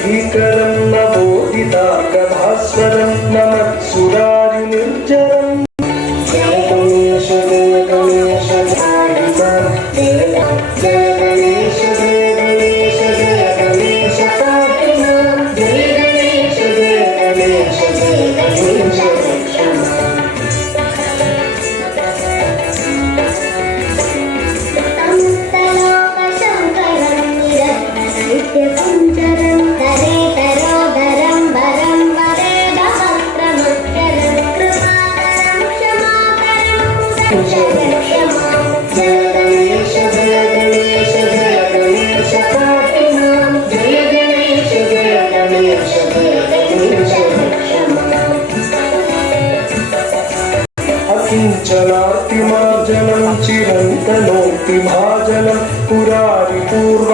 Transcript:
भीकरं नवोदितार्कभास्वरं नमः सुरारिनिर्जरम् जय गणेश जय गणेश जय गणेश जय गणेश जय गणेश पाहि मां जय गणेश जय गणेश जय गणेश अकिंचनार्तिमार्जनं चिरन्तनोक्तिभाजनं पुरारिपूर्व